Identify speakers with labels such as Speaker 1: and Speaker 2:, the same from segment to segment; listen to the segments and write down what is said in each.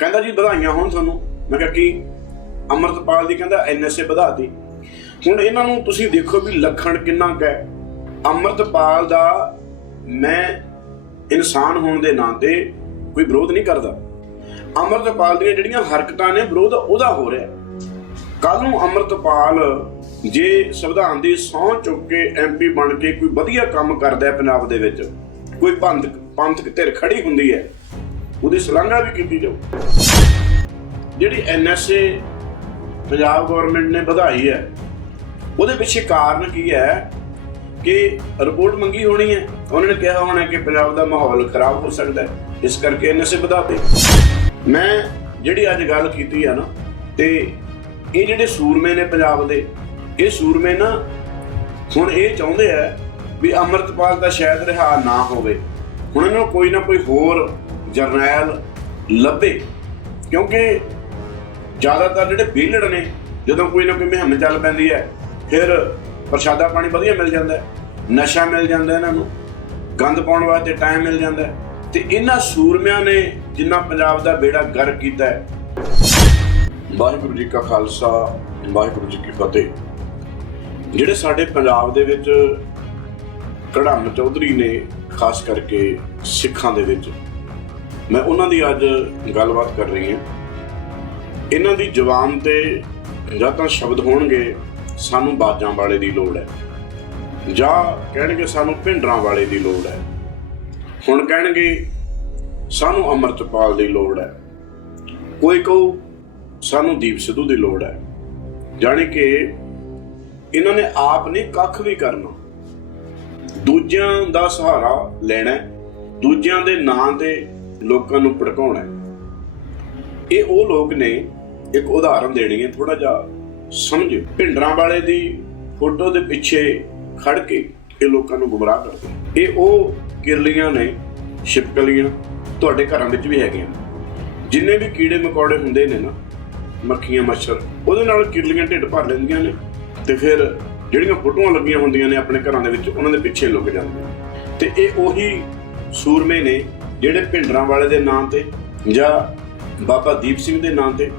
Speaker 1: ਕਹਿੰਦਾ ਜੀ ਵਧਾਈਆਂ ਹੋਣ ਤੁਹਾਨੂੰ। ਮੈਂ ਕਿਹਾ ਕਿ ਅਮਰਤਪਾਲ ਦੀ ਕਹਿੰਦਾ ਐਨਐਸਏ ਵਧਾਤੀ ਹੁਣ ਇਹਨਾਂ ਨੂੰ ਤੁਸੀਂ ਦੇਖੋ ਵੀ ਲੱਖਣ ਕਿੰਨਾ ਕੁ ਹੈ। ਅਮਰਤਪਾਲ ਦਾ ਮੈਂ ਇਨਸਾਨ ਹੋਣ ਦੇ ਨਾਂ ਤੇ ਕੋਈ ਵਿਰੋਧ ਨਹੀਂ ਕਰਦਾ। ਅਮਰਤਪਾਲ ਦੀਆਂ ਜਿਹੜੀਆਂ ਹਰਕਤਾਂ ਨੇ, ਵਿਰੋਧ ਉਹਦਾ ਹੋ ਰਿਹਾ ਕੱਲ ਨੂੰ ਅਮਰਤਪਾਲ ਜੇ ਸੰਵਿਧਾਨ ਦੀ ਸਹੁੰ ਚੁੱਕ ਕੇ ਐਮਪੀ ਬਣ ਕੇ ਕੋਈ ਵਧੀਆ ਕੰਮ ਕਰਦਾ ਹੈ ਪੰਜਾਬ ਦੇ ਵਿੱਚ, ਕੋਈ ਪੰਥਕ ਪੰਥਕ ਧਿਰ ਖੜੀ ਹੁੰਦੀ ਹੈ ਉਹਦੀ ਸਲਾਘਾ ਵੀ ਕੀਤੀ ਜਾਊ। ਜਿਹੜੀ ਐਨਐਸਏ ਪੰਜਾਬ ਗਵਰਨਮੈਂਟ ਨੇ ਵਧਾਈ ਹੈ, ਉਹਦੇ ਪਿੱਛੇ ਕਾਰਨ ਕੀ ਹੈ ਕਿ ਰਿਪੋਰਟ ਮੰਗੀ ਹੋਣੀ ਹੈ। ਉਹਨਾਂ ਨੇ ਕਿਹਾ ਹੋਣਾ ਕਿ ਪੰਜਾਬ ਦਾ ਮਾਹੌਲ ਖਰਾਬ ਹੋ ਸਕਦਾ ਹੈ, ਇਸ ਕਰਕੇ ਐਨਐਸਏ ਵਧਾਤੇ। ਮੈਂ ਜਿਹੜੀ ਅੱਜ ਗੱਲ ਕੀਤੀ ਆ ਨਾ, ਤੇ ਇਹ ਜਿਹੜੇ ਸੂਰਮੇ ਨੇ ਪੰਜਾਬ ਦੇ, ਇਹ ਸੂਰਮੇ ਨਾ ਹੁਣ ਇਹ ਚਾਹੁੰਦੇ ਆ ਵੀ ਅਮਰਤਪਾਲ ਦਾ ਸ਼ਾਇਦ ਰਿਹਾ ਨਾ ਹੋਵੇ। ਹੁਣ ਇਹਨੂੰ ਕੋਈ ਨਾ ਕੋਈ ਹੋਰ ਜਰਨੈਲ ਲੱਭੇ, ਕਿਉਂਕਿ ਜ਼ਿਆਦਾਤਰ ਜਿਹੜੇ ਬੇਲੜ ਨੇ, ਜਦੋਂ ਕੋਈ ਨਾ ਕੋਈ ਮਹਿੰਮ ਚੱਲ ਪੈਂਦੀ ਹੈ, ਫਿਰ ਪ੍ਰਸ਼ਾਦਾ ਪਾਣੀ ਵਧੀਆ ਮਿਲ ਜਾਂਦਾ ਹੈ, ਨਸ਼ਾ ਮਿਲ ਜਾਂਦਾ ਇਹਨਾਂ ਨੂੰ, ਗੰਦ ਪਾਉਣ ਵਾਸਤੇ ਟਾਈਮ ਮਿਲ ਜਾਂਦਾ ਹੈ, ਤੇ ਇਹਨਾਂ ਸੂਰਮਿਆਂ ਨੇ ਜਿੰਨਾ ਪੰਜਾਬ ਦਾ ਬੇੜਾ ਗਰ ਕੀਤਾ ਹੈ। ਵਾਹਿਗੁਰੂ ਜੀ ਕਾ ਖਾਲਸਾ, ਵਾਹਿਗੁਰੂ ਜੀ ਕੀ ਫਤਿਹ। ਜਿਹੜੇ ਸਾਡੇ ਪੰਜਾਬ ਦੇ ਵਿੱਚ ਕੜਾਮ ਚੌਧਰੀ ਨੇ, ਖਾਸ ਕਰਕੇ ਸਿੱਖਾਂ ਦੇ ਵਿੱਚ ਮੈਂ ਉਹਨਾਂ ਦੀ ਅੱਜ ਗੱਲਬਾਤ ਕਰ ਰਹੀ ਹਾਂ। ਇਹਨਾਂ ਦੀ ਜ਼ੁਬਾਨ ਤੇ ਜਾਂ ਤਾਂ ਸ਼ਬਦ ਹੋਣਗੇ, ਸਾਨੂੰ ਬਾਜਾਂ ਵਾਲੇ ਦੀ ਲੋੜ ਹੈ। ਜਾਂ ਕਹਿਣਗੇ, ਸਾਨੂੰ ਭਿੰਡਰਾਂ ਵਾਲੇ ਦੀ ਲੋੜ ਹੈ। ਹੁਣ ਕਹਿਣਗੇ, ਸਾਨੂੰ ਅਮਰਤਪਾਲ ਦੀ ਲੋੜ ਹੈ। ਕੋਈ ਕਹੂ, ਸਾਨੂੰ ਦੀਪ ਸਿੱਧੂ ਦੀ ਲੋੜ ਹੈ। ਜਾਣੀ ਕਿ ਇਹਨਾਂ ਨੇ ਆਪ ਨੇ ਕੱਖ ਵੀ ਕਰਨਾ। ਦੂਜਿਆਂ ਦਾ ਸਹਾਰਾ ਲੈਣਾ ਦੂਜਿਆਂ ਦੇ ਨਾਂ ਤੇ ਲੋਕਾਂ ਨੂੰ ਭੜਕਾਉਣਾ ਇਹ ਉਹ ਲੋਕ ਨੇ, ਇੱਕ ਉਦਾਹਰਨ ਦੇਣੀ ਹੈ ਥੋੜਾ ਜਿਹਾ ਸਮਝੋ। ਭਿੰਡਰਾਂ ਵਾਲੇ ਦੀ ਫੋਟੋ ਦੇ ਪਿੱਛੇ ਖੜ ਕੇ ਇਹ ਲੋਕਾਂ ਨੂੰ ਗੁੰਮਰਾਹ ਕਰਦੇ ਇਹ ਉਹ ਕਿਰਲੀਆਂ ਨੇ, ਛਿਪਕਲੀਆਂ, ਤੁਹਾਡੇ ਘਰਾਂ ਵਿੱਚ ਵੀ ਹੈਗੀਆਂ। ਜਿੰਨੇ ਵੀ ਕੀੜੇ ਮਕੌੜੇ ਹੁੰਦੇ ਨੇ ਨਾ, ਮੱਖੀਆਂ, ਮੱਛਰ, ਉਹਦੇ ਨਾਲ ਕਿਰਲੀਆਂ ਢਿੱਡ ਭਰ ਲੈਂਦੀਆਂ ਨੇ ਤੇ ਫਿਰ ਜਿਹੜੀਆਂ ਫੋਟੋਆਂ ਲੱਗੀਆਂ ਹੁੰਦੀਆਂ ਨੇ ਆਪਣੇ ਘਰਾਂ ਦੇ ਵਿੱਚ, ਉਹਨਾਂ ਦੇ ਪਿੱਛੇ ਲੁਕ ਜਾਂਦੇ ਤੇ ਇਹ ਉਹੀ ਸੂਰਮੇ ਨੇ ਜਿਹੜੇ ਭਿੰਡਰਾਂ ਵਾਲੇ ਦੇ ਨਾਂ ਤੇ ਜਾਂ ਬਾਬਾ ਦੀਪ ਸਿੰਘ ਦੇ ਨਾਂ ਤੇ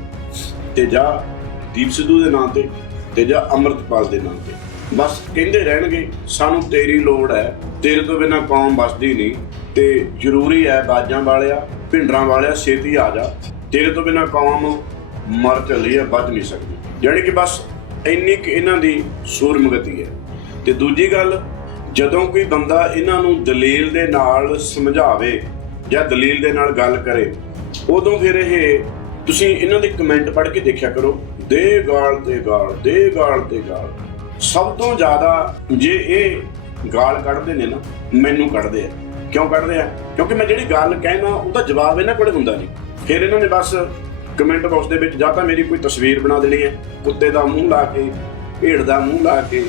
Speaker 1: ਤੇ ਜਾਂ ਦੀਪ ਸਿੱਧੂ ਦੇ ਨਾਂ ਤੇ ਤੇ ਜਾਂ ਅਮਰਤਪਾਲ ਦੇ ਨਾਂ ਤੇ। ਬਸ ਕਹਿੰਦੇ ਰਹਿਣਗੇ, ਸਾਨੂੰ ਤੇਰੀ ਲੋੜ ਹੈ। ਤੇਰੇ ਤੋਂ ਬਿਨਾ ਕੌਮ ਬਸਦੀ ਨਹੀਂ। ਤੇ ਜ਼ਰੂਰੀ ਹੈ ਬਾਜਾਂ ਵਾਲਿਆ, ਭਿੰਡਰਾਂ ਵਾਲਿਆ, ਛੇਤੀ ਆ ਜਾ। ਤੇਰੇ ਤੋਂ ਬਿਨਾ ਕੌਮ ਮਰ ਚੱਲੀ ਹੈ ਬਚ ਨਹੀਂ ਸਕਦੀ। ਜਾਣੀ ਕਿ ਬਸ ਇੰਨੀ ਕਿ ਇਹਨਾਂ ਦੀ ਸੂਰਮਗਤੀ ਹੈ। ਤੇ ਦੂਜੀ ਗੱਲ, ਜਦੋਂ ਕੋਈ ਬੰਦਾ ਇਹਨਾਂ ਨੂੰ ਦਲੀਲ ਦੇ ਨਾਲ ਸਮਝਾਵੇ ਜਾਂ ਦਲੀਲ ਦੇ ਨਾਲ ਗੱਲ ਕਰੇ, ਉਦੋਂ ਫਿਰ ਇਹ ਤੁਸੀਂ ਇਹਨਾਂ ਦੇ ਕਮੈਂਟ ਪੜ੍ਹ ਕੇ ਦੇਖਿਆ ਕਰੋ, ਦੇ ਗਾਲ ਤੇ ਗਾਲ, ਦੇ ਗਾਲ ਤੇ ਗਾਲ। ਸਭ ਤੋਂ ਜ਼ਿਆਦਾ ਜੇ ਇਹ ਗਾਲ ਕੱਢਦੇ ਨੇ ਨਾ, ਮੈਨੂੰ ਕੱਢਦੇ ਆ। ਕਿਉਂ ਕੱਢਦੇ ਆ? ਕਿਉਂਕਿ ਮੈਂ ਜਿਹੜੀ ਗੱਲ ਕਹਿਣਾ, ਉਹਦਾ ਜਵਾਬ ਇਹਨਾਂ ਕੋਲ ਹੁੰਦਾ ਨਹੀਂ। ਫਿਰ ਇਹਨਾਂ ਨੇ ਬਸ ਕਮੈਂਟ ਬਾਕਸ ਦੇ ਵਿੱਚ, ਜਾਂ ਤਾਂ ਮੇਰੀ ਕੋਈ ਤਸਵੀਰ ਬਣਾ ਦੇਣੀ ਹੈ, ਕੁੱਤੇ ਦਾ ਮੂੰਹ ਲਾ ਕੇ, ਭੇਡ ਦਾ ਮੂੰਹ ਲਾ ਕੇ,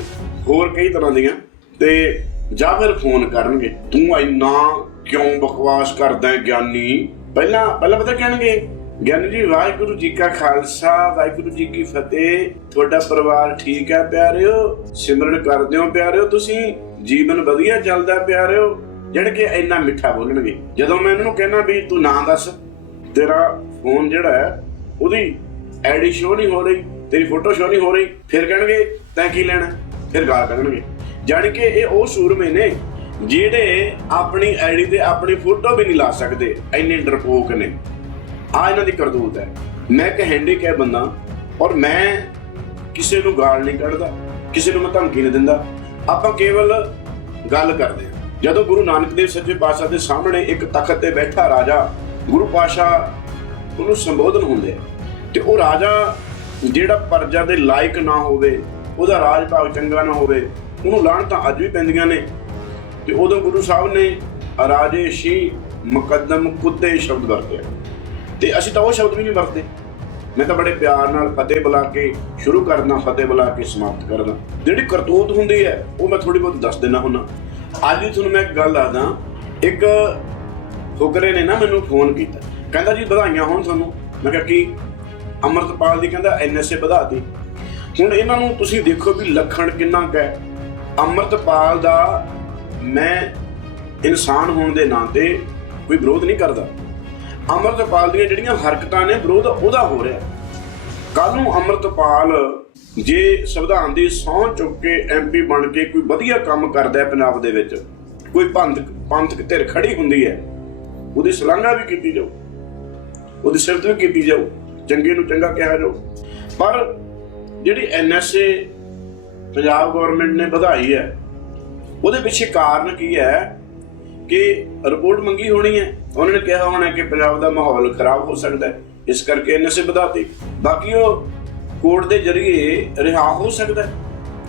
Speaker 1: ਹੋਰ ਕਈ ਤਰ੍ਹਾਂ ਦੀਆਂ। ਤੇ ਜਾਂ ਫਿਰ ਫੋਨ ਕਰਨਗੇ, ਤੂੰ ਇੰਨਾ ਕਿਉਂ ਬਕਵਾਸ ਕਰਦਾ ਗਿਆਨੀ? ਪਹਿਲਾਂ ਪਹਿਲਾਂ ਪਤਾ ਕਹਿਣਗੇ? ਗਿਆਨੀ ਜੀ, ਵਾਹਿਗੁਰੂ ਜੀ ਕਾ ਖਾਲਸਾ, ਵਾਹਿਗੁਰੂ ਜੀ ਕੀ ਫਤਿਹ। ਤੁਹਾਡਾ ਪਰਿਵਾਰ ਠੀਕ ਹੈ ਪਿਆਰਿਓ? ਸਿਮਰਨ ਕਰਦੇ ਹੋ ਪਿਆਰਿਓ ਤੁਸੀਂ? ਜੀਵਨ ਵਧੀਆ ਚੱਲਦਾ ਪਿਆਰਿਓ? ਜਿਹੜੇ ਕਿ ਇੰਨਾ ਮਿੱਠਾ ਬੋਲਣਗੇ। ਜਦੋਂ ਮੈਂ ਇਹਨਾਂ ਨੂੰ ਕਹਿਣਾ ਵੀ ਤੂੰ ਨਾਂ ਦੱਸ, ਤੇਰਾ ਫੋਨ ਜਿਹੜਾ ਹੈ, ਉਹਦੀ ਐਡੀ ਸ਼ੋ ਨਹੀਂ ਹੋ ਰਹੀ, ਤੇਰੀ ਫੋਟੋ ਸ਼ੋ ਨਹੀਂ ਹੋ ਰਹੀ, ਫਿਰ ਕਹਿਣਗੇ, ਤੈਂ ਕੀ ਲੈਣਾ? ਫਿਰ ਗਾਲ ਕੱਢਣਗੇ। ਜਾਣੀ ਕਿ ਇਹ ਉਹ ਸੂਰਮੇ ਨੇ ਜਿਹੜੇ ਆਪਣੀ ਆਈਡੀ ਤੇ ਆਪਣੀ ਫੋਟੋ ਵੀ ਨਹੀਂ ਲਾ ਸਕਦੇ, ਇੰਨੇ ਡਰਪੋਕ ਨੇ। ਆ ਇਹਨਾਂ ਦੀ ਕਰਤੂਤ ਹੈ। ਮੈਂ ਇੱਕ ਹੈਂਡੀਕੈਪ ਬੰਦਾ ਔਰ ਮੈਂ ਕਿਸੇ ਨੂੰ ਗਾਲ ਨਹੀਂ ਕੱਢਦਾ, ਕਿਸੇ ਨੂੰ ਮੈਂ ਧਮਕੀ ਨਹੀਂ ਦਿੰਦਾ। ਆਪਾਂ ਕੇਵਲ ਗੱਲ ਕਰਦੇ ਹਾਂ। ਜਦੋਂ ਗੁਰੂ ਨਾਨਕ ਦੇਵ ਸੱਚੇ ਪਾਤਸ਼ਾਹ ਦੇ ਸਾਹਮਣੇ ਇੱਕ ਤਖਤ ਤੇ ਬੈਠਾ ਰਾਜਾ, ਗੁਰੂ ਪਾਤਸ਼ਾਹ ਉਹਨੂੰ ਸੰਬੋਧਨ ਹੁੰਦੇ ਆ, ਤੇ ਉਹ ਰਾਜਾ ਜਿਹੜਾ ਪਰਜਾ ਦੇ ਲਾਇਕ ਨਾ ਹੋਵੇ, ਉਹਦਾ ਰਾਜ ਭਾਗ ਚੰਗਾ ਨਾ ਹੋਵੇ, ਉਹਨੂੰ ਲਾਹਣ ਤਾਂ ਅੱਜ ਵੀ ਪੈਂਦੀਆਂ ਨੇ। ਤੇ ਉਦੋਂ ਗੁਰੂ ਸਾਹਿਬ ਨੇ ਰਾਜੇਸ਼ੀ ਮੁਕੱਦਮ ਕੁੱਤੇ ਸ਼ਬਦ ਵਰਤਿਆ। ਤੇ ਅਸੀਂ ਤਾਂ ਉਹ ਸ਼ਬਦ ਵੀ ਨਹੀਂ ਵਰਤੇ ਮੈਂ ਤਾਂ ਬੜੇ ਪਿਆਰ ਨਾਲ ਫਤਿਹ ਬੁਲਾ ਕੇ ਸ਼ੁਰੂ ਕਰਨਾ, ਫਤਿਹ ਬੁਲਾ ਕੇ ਸਮਾਪਤ ਕਰਨਾ। ਜਿਹੜੀ ਕਰਤੂਤ ਹੁੰਦੀ ਹੈ, ਉਹ ਮੈਂ ਥੋੜੀ ਬਹੁਤ ਦੱਸ ਦੇਣਾ ਹੁੰਦਾ ਅੱਜ ਵੀ ਤੁਹਾਨੂੰ ਮੈਂ ਇੱਕ ਗੱਲ ਦੱਸਦਾ। ਇੱਕ ਫੁਕਰੇ ਨੇ ਨਾ ਮੈਨੂੰ ਫੋਨ ਕੀਤਾ। ਕਹਿੰਦਾ ਜੀ ਵਧਾਈਆਂ ਹੋਣ ਤੁਹਾਨੂੰ। ਮੈਂ ਕਿਹਾ ਕਿ? ਅਮਰਤਪਾਲ ਦੀ ਕਹਿੰਦਾ ਐਨਐਸਏ ਵਧਾਤੀ ਹੁਣ ਇਹਨਾਂ ਨੂੰ ਤੁਸੀਂ ਦੇਖੋ ਵੀ ਲੱਖਣ ਕਿੰਨਾ ਕੁ ਹੈ। ਅਮਰਤਪਾਲ ਦਾ ਮੈਂ ਇਨਸਾਨ ਹੋਣ ਦੇ ਨਾਤੇ ਕੋਈ ਵਿਰੋਧ ਨਹੀਂ ਕਰਦਾ। ਅੰਮ੍ਰਿਤਪਾਲ ਦੀਆਂ ਜਿਹੜੀਆਂ ਹਰਕਤਾਂ ਨੇ, ਵਿਰੋਧ ਉਹਦਾ ਹੋ ਰਿਹਾ। ਕੱਲ ਨੂੰ ਅੰਮ੍ਰਿਤਪਾਲ ਜੇ ਸੰਵਿਧਾਨ ਦੀ ਸਹੁੰ ਚੁੱਕ ਕੇ ਐਮਪੀ ਬਣ ਕੇ ਕੋਈ ਵਧੀਆ ਕੰਮ ਕਰਦਾ ਹੈ ਪੰਜਾਬ ਦੇ ਵਿੱਚ, ਕੋਈ ਪੰਥ ਪੰਥਕ ਧਿਰ ਖੜੀ ਹੁੰਦੀ ਹੈ, ਉਹਦੀ ਸਲਾਘਾ ਵੀ ਕੀਤੀ ਜਾਊ। ਉਹਦੀ ਸਿਫਤ ਵੀ ਕੀਤੀ ਜਾਊ। ਚੰਗੇ ਨੂੰ ਚੰਗਾ ਕਿਹਾ ਜਾਊ। ਪਰ ਜਿਹੜੀ ਐਨਐਸਏ ਪੰਜਾਬ ਗਵਰਨਮੈਂਟ ਨੇ ਵਧਾਈ ਹੈ ਉਹਦੇ ਪਿੱਛੇ ਕਾਰਨ ਕੀ ਹੈ ਕਿ ਰਿਪੋਰਟ ਮੰਗੀ ਹੋਣੀ ਹੈ। ਉਹਨਾਂ ਨੇ ਕਿਹਾ ਹੋਣਾ ਕਿ ਪੰਜਾਬ ਦਾ ਮਾਹੌਲ ਖਰਾਬ ਹੋ ਸਕਦਾ ਹੈ। ਇਸ ਕਰਕੇ ਐਨਐਸਏ ਵਧਾਤੀ ਬਾਕੀ ਉਹ ਕੋਰਟ ਦੇ ਜ਼ਰੀਏ ਰਿਹਾ ਹੋ ਸਕਦਾ ਹੈ।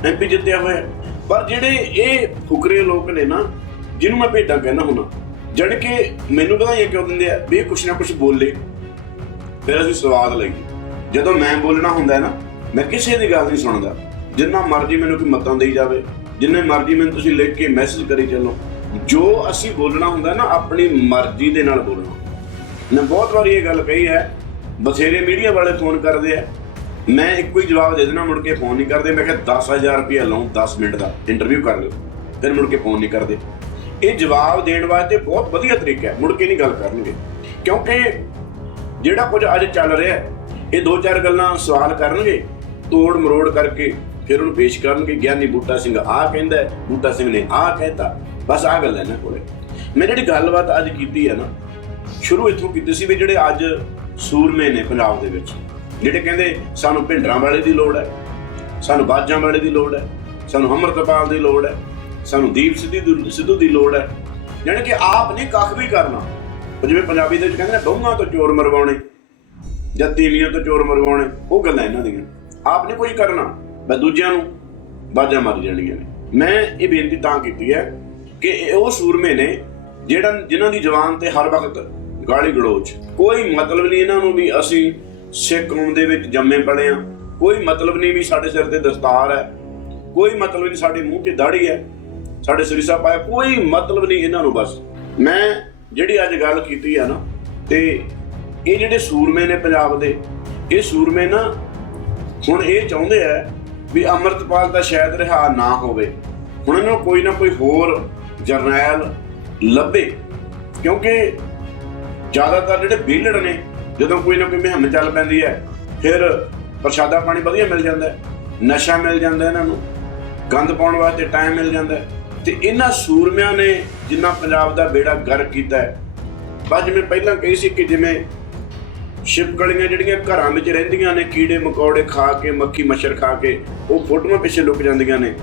Speaker 1: ਐਮਪੀ ਜਿੱਤਿਆ ਹੋਇਆ ਪਰ ਜਿਹੜੇ ਇਹ ਫੁਕਰੇ ਲੋਕ ਨੇ ਨਾ, ਜਿਹਨੂੰ ਮੈਂ ਭੇਡਾਂ ਕਹਿੰਦਾ ਹੁਣਾ ਜੜ ਕੇ ਮੈਨੂੰ ਵਧਾਈਆਂ ਕਿਉਂ ਦਿੰਦੇ ਆ ਵੀ ਇਹ ਕੁਛ ਨਾ ਕੁਛ ਬੋਲੇ। ਫਿਰ ਅਸੀਂ ਸਵਾਦ ਲਈ ਜਦੋਂ ਮੈਂ ਬੋਲਣਾ ਹੁੰਦਾ ਨਾ, ਮੈਂ ਕਿਸੇ ਦੀ ਗੱਲ ਨਹੀਂ ਸੁਣਦਾ। ਜਿੰਨਾ ਮਰਜ਼ੀ ਮੈਨੂੰ ਕੋਈ ਮਤਾਂ ਦੇਈ ਜਾਵੇ ਜਿੰਨੇ ਮਰਜ਼ੀ ਮੈਨੂੰ ਤੁਸੀਂ ਲਿਖ ਕੇ ਮੈਸੇਜ ਕਰੀ ਚੱਲੋ। ਜੋ ਅਸੀਂ ਬੋਲਣਾ ਹੁੰਦਾ ਨਾ ਆਪਣੀ ਮਰਜ਼ੀ ਦੇ ਨਾਲ ਬੋਲਣਾ। ਮੈਂ ਬਹੁਤ ਵਾਰੀ ਇਹ ਗੱਲ ਕਹੀ ਹੈ ਬਥੇਰੇ ਮੀਡੀਆ ਵਾਲੇ ਫੋਨ ਕਰਦੇ ਆ। ਮੈਂ ਇੱਕੋ ਹੀ ਜਵਾਬ ਦੇ ਦੇਣਾ ਮੁੜ ਕੇ ਫੋਨ ਨਹੀਂ ਕਰਦੇ। ਮੈਂ ਕਿਹਾ 10000 ਰੁਪਏ ਲਵਾਂ 10 ਮਿੰਟ ਦਾ ਇੰਟਰਵਿਊ ਕਰ ਲਿਓ। ਫਿਰ ਮੁੜ ਕੇ ਫੋਨ ਨਹੀਂ ਕਰਦੇ। ਇਹ ਜਵਾਬ ਦੇਣ ਵਾਸਤੇ ਬਹੁਤ ਵਧੀਆ ਤਰੀਕਾ ਹੈ ਮੁੜ ਕੇ ਨਹੀਂ ਗੱਲ ਕਰਨਗੇ। ਕਿਉਂਕਿ ਜਿਹੜਾ ਕੁਝ ਅੱਜ ਚੱਲ ਰਿਹਾ ਹੈ, ਇਹ ਦੋ ਚਾਰ ਗੱਲਾਂ ਸਵਾਲ ਕਰਨਗੇ ਤੋੜ ਮਰੋੜ ਕਰਕੇ ਫਿਰ ਉਹਨੂੰ ਪੇਸ਼ ਕਰਨਗੇ, ਗਿਆਨੀ ਬੂਟਾ ਸਿੰਘ ਆਹ ਕਹਿੰਦਾ ਬੂਟਾ ਸਿੰਘ ਨੇ ਆਹ ਕਹਿਤਾ। ਬਸ ਆਹ ਗੱਲ ਹੈ ਨਾ ਕੋਲੇ। ਮੈਂ ਜਿਹੜੀ ਗੱਲਬਾਤ ਅੱਜ ਕੀਤੀ ਹੈ ਨਾ, ਸ਼ੁਰੂ ਇੱਥੋਂ ਕੀਤੀ ਸੀ ਵੀ ਜਿਹੜੇ ਅੱਜ ਸੂਰਮੇ ਨੇ ਪੰਜਾਬ ਦੇ ਵਿੱਚ, ਜਿਹੜੇ ਕਹਿੰਦੇ ਸਾਨੂੰ ਭਿੰਡਰਾਂ ਵਾਲੇ ਦੀ ਲੋੜ ਹੈ, ਸਾਨੂੰ ਬਾਜਾਂ ਵਾਲੇ ਦੀ ਲੋੜ ਹੈ, ਸਾਨੂੰ ਅੰਮ੍ਰਿਤਪਾਲ ਦੀ ਲੋੜ ਹੈ, ਸਾਨੂੰ ਦੀਪ ਸਿੱਧੂ ਸਿੱਧੂ ਦੀ ਲੋੜ ਹੈ, ਯਾਨੀ ਕਿ ਆਪ ਨੇ ਕੱਖ ਵੀ ਕਰਨਾ। ਜਿਵੇਂ ਪੰਜਾਬੀ ਦੇ ਵਿੱਚ ਕਹਿੰਦੇ ਨੇ, ਬਹੂਆਂ ਤੋਂ ਚੋਰ ਮਰਵਾਉਣੇ ਜਾਂ ਤੀਵੀਆਂ ਤੋਂ ਚੋਰ ਮਰਵਾਉਣੇ, ਉਹ ਗੱਲਾਂ ਇਹਨਾਂ ਦੀਆਂ। ਆਪ ਨੇ ਕੁਝ ਕਰਨਾ। ਮੈਂ ਦੂਜਿਆਂ ਨੂੰ ਬਾਜਾਂ ਮਾਰ ਜਾਣੀਆਂ ਨੇ ਮੈਂ ਇਹ ਬੇਨਤੀ ਤਾਂ ਕੀਤੀ ਹੈ ਕਿ ਉਹ ਸੂਰਮੇ ਨੇ ਜਿਹੜਾ ਜਿਨ੍ਹਾਂ ਦੀ ਜ਼ੁਬਾਨ ਤੇ ਹਰ ਵਕਤ ਗਾਲੀ ਗਲੋਚ। ਕੋਈ ਮਤਲਬ ਨਹੀਂ ਇਹਨਾਂ ਨੂੰ ਵੀ ਅਸੀਂ ਸਿੱਖ ਕੌਮ ਦੇ ਵਿੱਚ ਜੰਮੇ ਪਲੇ ਆ ਕੋਈ ਮਤਲਬ ਨਹੀਂ ਵੀ ਸਾਡੇ ਸਿਰ ਤੇ ਦਸਤਾਰ ਹੈ। ਕੋਈ ਮਤਲਬ ਨਹੀਂ ਸਾਡੇ ਮੂੰਹ ਤੇ ਦਾੜੀ ਹੈ। ਸਾਡੇ ਸਰੀਸਾ ਪਾਇਆ ਕੋਈ ਮਤਲਬ ਨਹੀਂ ਇਹਨਾਂ ਨੂੰ ਬਸ। ਮੈਂ ਜਿਹੜੀ ਅੱਜ ਗੱਲ ਕੀਤੀ ਆ ਨਾ, ਤੇ ਇਹ ਜਿਹੜੇ ਸੂਰਮੇ ਨੇ ਪੰਜਾਬ ਦੇ, ਇਹ ਸੂਰਮੇ ਨਾ ਹੁਣ ਇਹ ਚਾਹੁੰਦੇ ਆ ਵੀ ਅਮਰਤਪਾਲ ਦਾ ਸ਼ਾਇਦ ਰਿਹਾ ਨਾ ਹੋਵੇ। ਹੁਣ ਇਹਨੂੰ ਕੋਈ ਨਾ ਕੋਈ ਹੋਰ ਜਰਨੈਲ ਲੱਭੇ। ਕਿਉਂਕਿ ਜ਼ਿਆਦਾਤਰ ਜਿਹੜੇ ਬੀਲੜ ਨੇ, ਜਦੋਂ ਕੋਈ ਨਾ ਕੋਈ ਮੁਹਿੰਮ ਚੱਲ ਪੈਂਦੀ ਹੈ, ਫਿਰ ਪ੍ਰਸ਼ਾਦਾ ਪਾਣੀ ਵਧੀਆ ਮਿਲ ਜਾਂਦਾ ਹੈ, ਨਸ਼ਾ ਮਿਲ ਜਾਂਦਾ ਇਹਨਾਂ ਨੂੰ, ਗੰਦ ਪਾਉਣ ਵਾਸਤੇ ਟਾਈਮ ਮਿਲ ਜਾਂਦਾ ਹੈ। ਤੇ ਇਹਨਾਂ ਸੂਰਮਿਆਂ ਨੇ ਜਿੰਨਾ ਪੰਜਾਬ ਦਾ ਬੇੜਾ ਗਰਕ ਕੀਤਾ ਹੈ, ਬਸ ਜਿਵੇਂ ਪਹਿਲਾਂ ਕਹੀ ਸੀ ਕਿ ਜਿਵੇਂ ਛਿਪਕਲੀਆਂ ਜਿਹੜੀਆਂ ਘਰਾਂ ਵਿੱਚ ਰਹਿੰਦੀਆਂ ਨੇ, ਕੀੜੇ ਮਕੌੜੇ ਖਾ ਕੇ, ਮੱਖੀ ਮੱਛਰ ਖਾ ਕੇ, ਉਹ ਫੋਟੋਆਂ ਪਿੱਛੇ ਲੁਕ ਜਾਂਦੀਆਂ ਨੇ।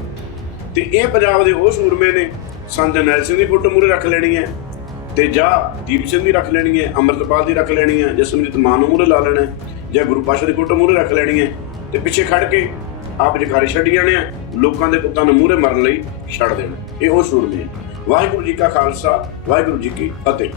Speaker 1: ਤੇ ਇਹ ਪੰਜਾਬ ਦੇ ਉਹ ਸੂਰਮੇ ਨੇ, ਸੰਤ ਜਰਨੈਲ ਸਿੰਘ ਦੀ ਫੋਟੋ ਮੂਰੇ ਰੱਖ ਲੈਣੀ ਹੈ ਤੇ ਜਾਂ ਦੀਪ ਸਿੰਘ ਦੀ ਰੱਖ ਲੈਣੀ ਹੈ, ਅੰਮ੍ਰਿਤਪਾਲ ਦੀ ਰੱਖ ਲੈਣੀ ਹੈ ਜਸਮੀਤ ਮਾਨ ਨੂੰ ਮੂਰੇ ਲਾ ਲੈਣਾ ਜਾਂ ਗੁਰੂ ਪਾਸ਼ਾ ਦੀ ਫੋਟੋ ਮੂਰੇ ਰੱਖ ਲੈਣੀ ਹੈ। ਤੇ ਪਿੱਛੇ ਖੜ ਕੇ ਆਪ ਜਕਾਰੇ ਛੱਡ ਜਾਣੇ ਆ ਲੋਕਾਂ ਦੇ ਪੁੱਤਾਂ ਨੂੰ ਮੂਰੇ ਮਰਨ ਲਈ ਛੱਡ ਦੇਣਾ। ਇਹ ਉਹ ਸੂਰਮੇ ਹੈ। ਵਾਹਿਗੁਰੂ ਜੀ ਕਾ ਖਾਲਸਾ, ਵਾਹਿਗੁਰੂ ਜੀ ਕੀ ਫਤਿਹ।